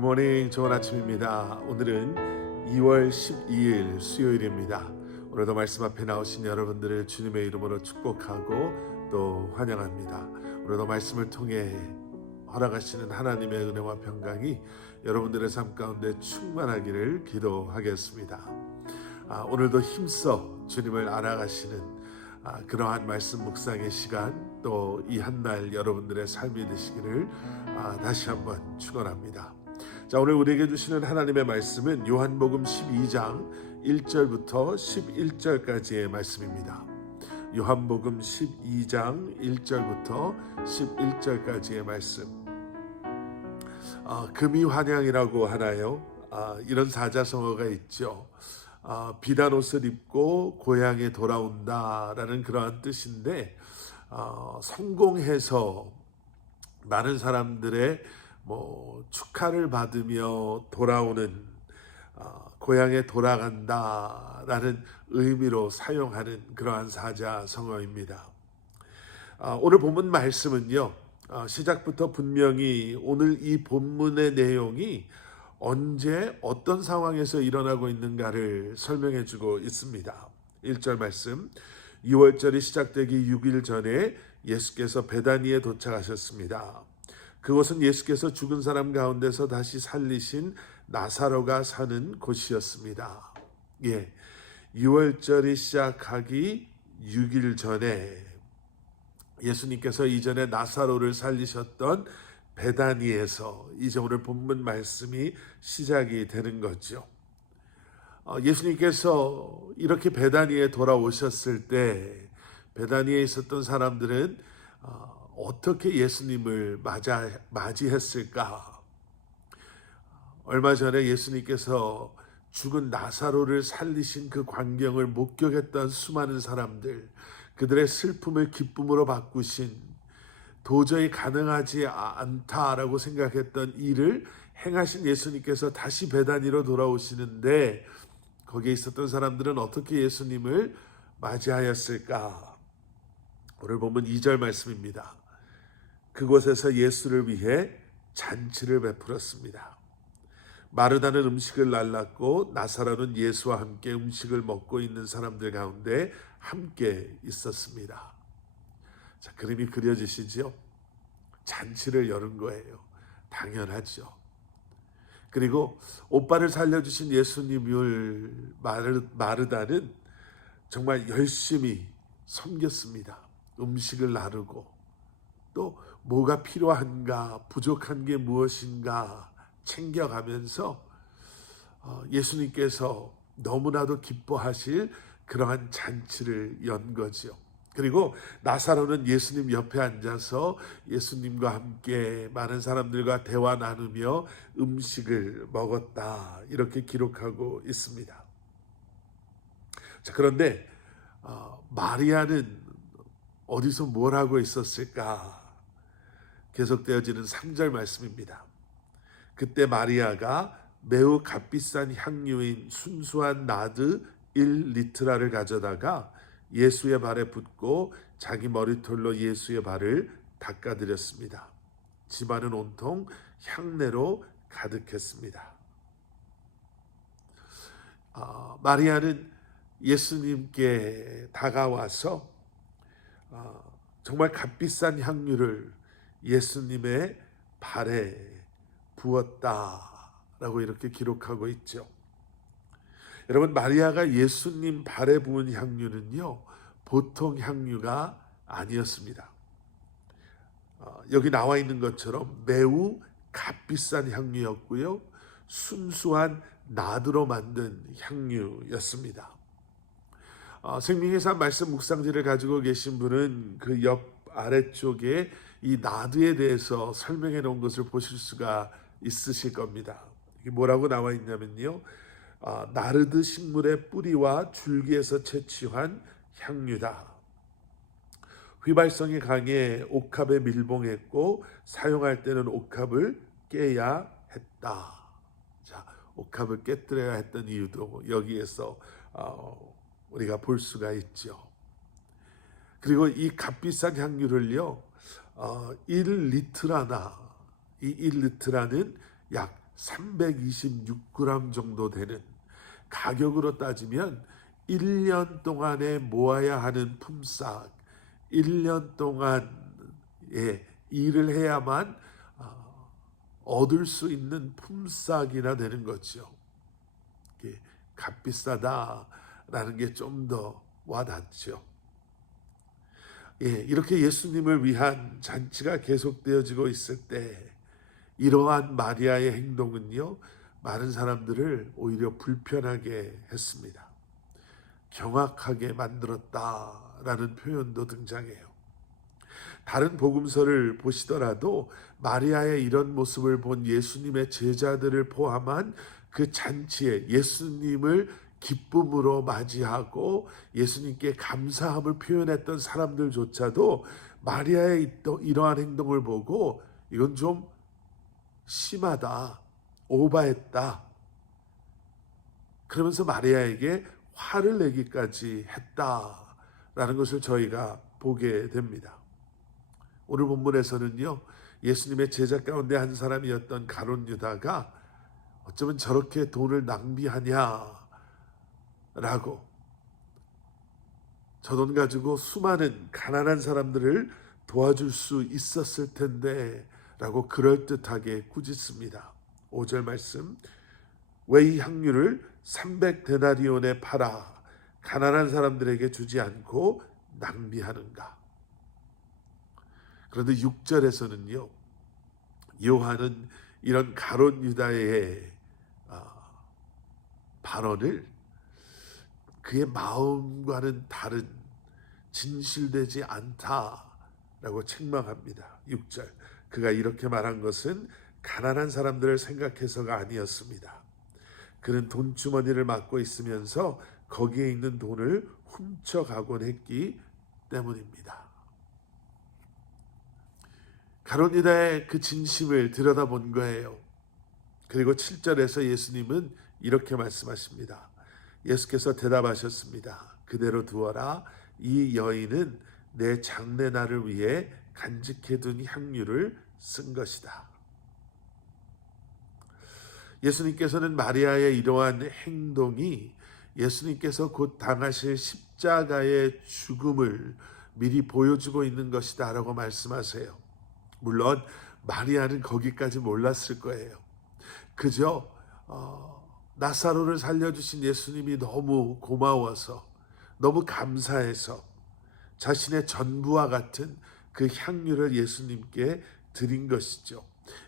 굿모닝, 좋은 아침입니다. 오늘은 2월 12일 수요일입니다. 오늘도 말씀 앞에 나오신 여러분들을 주님의 이름으로 축복하고 또 환영합니다. 오늘도 말씀을 통해 허락하시는 하나님의 은혜와 평강이 여러분들의 삶 가운데 충만하기를 기도하겠습니다. 오늘도 힘써 주님을 알아가시는 그러한 말씀 묵상의 시간, 또 이 한날 여러분들의 삶이 되시기를 다시 한번 축원합니다. 자, 오늘 우리에게 주시는 하나님의 말씀은 요한복음 12장 1절부터 11절까지의 말씀입니다. 요한복음 12장 1절부터 11절까지의 말씀. 금이 환향이라고 하나요? 이런 사자성어가 있죠. 비단 옷을 입고 고향에 돌아온다라는 그러한 뜻인데, 성공해서 많은 사람들의 축하를 받으며 돌아오는, 고향에 돌아간다라는 의미로 사용하는 그러한 사자성어입니다. 오늘 본문 말씀은요, 시작부터 분명히 오늘 이 본문의 내용이 언제 어떤 상황에서 일어나고 있는가를 설명해 주고 있습니다. 1절 말씀, 6월절이 시작되기 6일 전에 예수께서 베다니에 도착하셨습니다. 그곳은 예수께서 죽은 사람 가운데서 다시 살리신 나사로가 사는 곳이었습니다. 6월절이 시작하기 6일 전에 예수님께서 이전에 나사로를 살리셨던 베다니에서 이제 오늘 본문 말씀이 시작이 되는 거죠. 예수님께서 이렇게 베다니에 돌아오셨을 때 베다니에 있었던 사람들은 어떻게 예수님을 맞이했을까? 얼마 전에 예수님께서 죽은 나사로를 살리신 그 광경을 목격했던 수많은 사람들, 그들의 슬픔을 기쁨으로 바꾸신, 도저히 가능하지 않다라고 생각했던 일을 행하신 예수님께서 다시 베다니로 돌아오시는데, 거기에 있었던 사람들은 어떻게 예수님을 맞이하였을까? 오늘 보면 2절 말씀입니다. 그곳에서 예수를 위해 잔치를 베풀었습니다. 마르다는 음식을 날랐고 나사로는 예수와 함께 음식을 먹고 있는 사람들 가운데 함께 있었습니다. 자, 그림이 그려지시죠? 잔치를 여는 거예요. 당연하죠. 그리고 오빠를 살려주신 예수님을 마르다는 정말 열심히 섬겼습니다. 음식을 나르고, 또 뭐가 필요한가, 부족한 게 무엇인가 챙겨가면서 예수님께서 너무나도 기뻐하실 그러한 잔치를 연 거죠. 그리고 나사로는 예수님 옆에 앉아서 예수님과 함께 많은 사람들과 대화 나누며 음식을 먹었다, 이렇게 기록하고 있습니다. 자, 그런데 마리아는 어디서 뭘 하고 있었을까? 계속되어지는 3절 말씀입니다. 그때 마리아가 매우 값비싼 향유인 순수한 나드 1리트라를 가져다가 예수의 발에 붓고 자기 머리털로 예수의 발을 닦아드렸습니다. 집안은 온통 향내로 가득했습니다. 마리아는 예수님께 다가와서 정말 값비싼 향유를 예수님의 발에 부었다라고 이렇게 기록하고 있죠. 여러분, 마리아가 예수님 발에 부은 향유는요, 보통 향유가 아니었습니다. 여기 나와 있는 것처럼 매우 값비싼 향유였고요, 순수한 나드로 만든 향유였습니다. 생명의 산 말씀 묵상지를 가지고 계신 분은 그 옆 아래쪽에 이 나드에 대해서 설명해 놓은 것을 보실 수가 있으실 겁니다. 이게 뭐라고 나와 있냐면요, 나르드 식물의 뿌리와 줄기에서 채취한 향유다. 휘발성이 강해 옥합에 밀봉했고 사용할 때는 옥합을 깨야 했다. 자, 옥합을 깨뜨려야 했던 이유도 여기에서 우리가 볼 수가 있죠. 그리고 이 값비싼 향유를요, 1리트라나, 이 1리트라는 약 326g 정도 되는, 가격으로 따지면 1년 동안에 모아야 하는 품삯, 1년 동안에 일을 해야만 얻을 수 있는 품삯이나 되는 거죠. 값비싸다라는 게 좀 더 와닿죠. 이렇게 예수님을 위한 잔치가 계속되어지고 있을 때 이러한 마리아의 행동은요, 많은 사람들을 오히려 불편하게 했습니다. 경악하게 만들었다라는 표현도 등장해요. 다른 복음서를 보시더라도 마리아의 이런 모습을 본 예수님의 제자들을 포함한 그 잔치에 예수님을 기쁨으로 맞이하고 예수님께 감사함을 표현했던 사람들조차도 마리아의 이러한 행동을 보고 이건 좀 심하다, 오바했다, 그러면서 마리아에게 화를 내기까지 했다라는 것을 저희가 보게 됩니다. 오늘 본문에서는요, 예수님의 제자 가운데 한 사람이었던 가룟 유다가 어쩌면 저렇게 돈을 낭비하냐라고, 저 돈 가지고 수많은 가난한 사람들을 도와줄 수 있었을 텐데 라고 그럴듯하게 꾸짖습니다. 5절 말씀, 왜 이 향유를 300데나리온에 팔아 가난한 사람들에게 주지 않고 낭비하는가? 그런데 6절에서는요, 요한은 이런 가룟 유다의 발언을 그의 마음과는 다른, 진실되지 않다라고 책망합니다. 6절, 그가 이렇게 말한 것은 가난한 사람들을 생각해서가 아니었습니다. 그는 돈주머니를 맡고 있으면서 거기에 있는 돈을 훔쳐가곤 했기 때문입니다. 가룟 유다의 그 진심을 들여다본 거예요. 그리고 7절에서 예수님은 이렇게 말씀하십니다. 예수께서 대답하셨습니다. 그대로 두어라. 이 여인은 내 장례날을 위해 간직해둔 향유를 쓴 것이다. 예수님께서는 마리아의 이러한 행동이 예수님께서 곧 당하실 십자가의 죽음을 미리 보여주고 있는 것이다 라고 말씀하세요. 물론 마리아는 거기까지 몰랐을 거예요. 그저 나사로를 살려주신 예수님이 너무 고마워서, 너무 감사해서 자신의 전부와 같은 그 향유를 예수님께 드린 것이죠.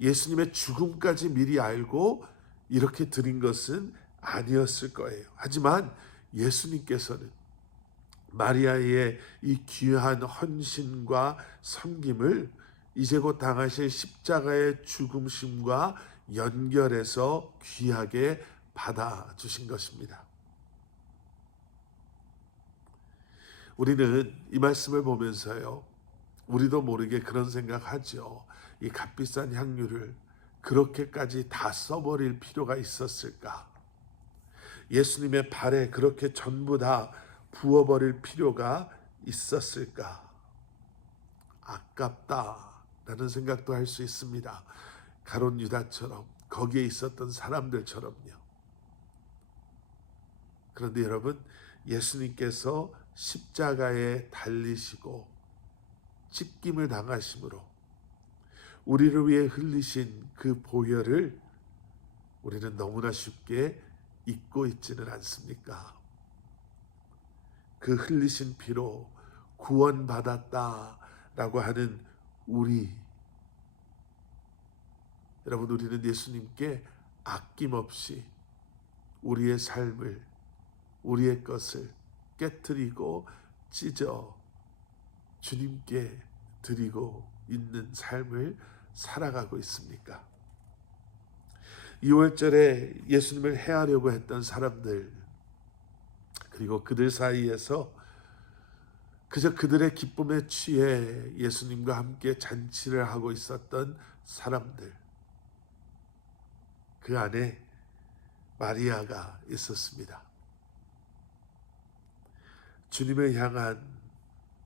예수님의 죽음까지 미리 알고 이렇게 드린 것은 아니었을 거예요. 하지만 예수님께서는 마리아의 이 귀한 헌신과 섬김을 이제 곧 당하실 십자가의 죽음심과 연결해서 귀하게 받아주신 것입니다. 우리는 이 말씀을 보면서요, 우리도 모르게 그런 생각하죠. 이 값비싼 향유를 그렇게까지 다 써버릴 필요가 있었을까? 예수님의 발에 그렇게 전부 다 부어버릴 필요가 있었을까? 아깝다라는 생각도 할 수 있습니다. 가룟 유다처럼, 거기에 있었던 사람들처럼요. 그런데 여러분, 예수님께서 십자가에 달리시고 찢김을 당하심으로 우리를 위해 흘리신 그 보혈을 우리는 너무나 쉽게 잊고 있지는 않습니까? 그 흘리신 피로 구원받았다라고 하는 우리, 여러분, 우리는 예수님께 아낌없이 우리의 삶을, 우리의 것을 깨트리고 찢어 주님께 드리고 있는 삶을 살아가고 있습니까? 2월절에 예수님을 해하려고 했던 사람들, 그리고 그들 사이에서 그저 그들의 기쁨에 취해 예수님과 함께 잔치를 하고 있었던 사람들, 그 안에 마리아가 있었습니다. 주님을 향한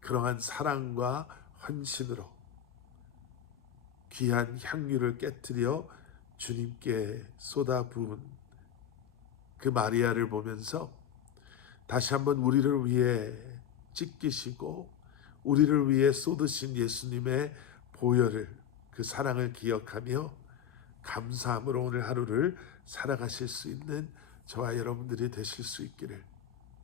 그러한 사랑과 헌신으로 귀한 향유를 깨뜨려 주님께 쏟아부은 그 마리아를 보면서 다시 한번 우리를 위해 찢기시고 우리를 위해 쏟으신 예수님의 보혈을, 그 사랑을 기억하며 감사함으로 오늘 하루를 살아가실 수 있는 저와 여러분들이 되실 수 있기를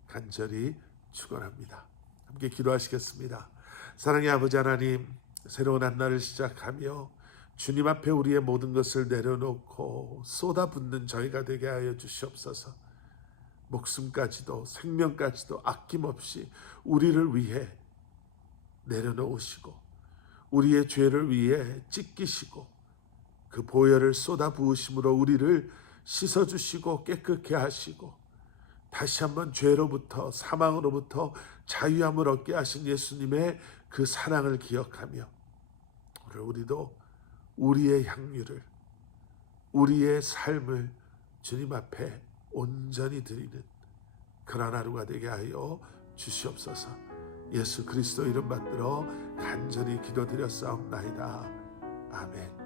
간절히 축원합니다. 함께 기도하시겠습니다. 사랑의 아버지 하나님, 새로운 한 날을 시작하며 주님 앞에 우리의 모든 것을 내려놓고 쏟아붓는 저희가 되게 하여 주시옵소서. 목숨까지도 생명까지도 아낌없이 우리를 위해 내려놓으시고 우리의 죄를 위해 찢기시고 그 보혈을 쏟아 부으심으로 우리를 씻어주시고 깨끗게 하시고 다시 한번 죄로부터 사망으로부터 자유함을 얻게 하신 예수님의 그 사랑을 기억하며 오늘 우리도 우리의 향유를, 우리의 삶을 주님 앞에 온전히 드리는 그런 하루가 되게 하여 주시옵소서. 예수 그리스도 이름 받들어 간절히 기도드렸사옵나이다. 아멘.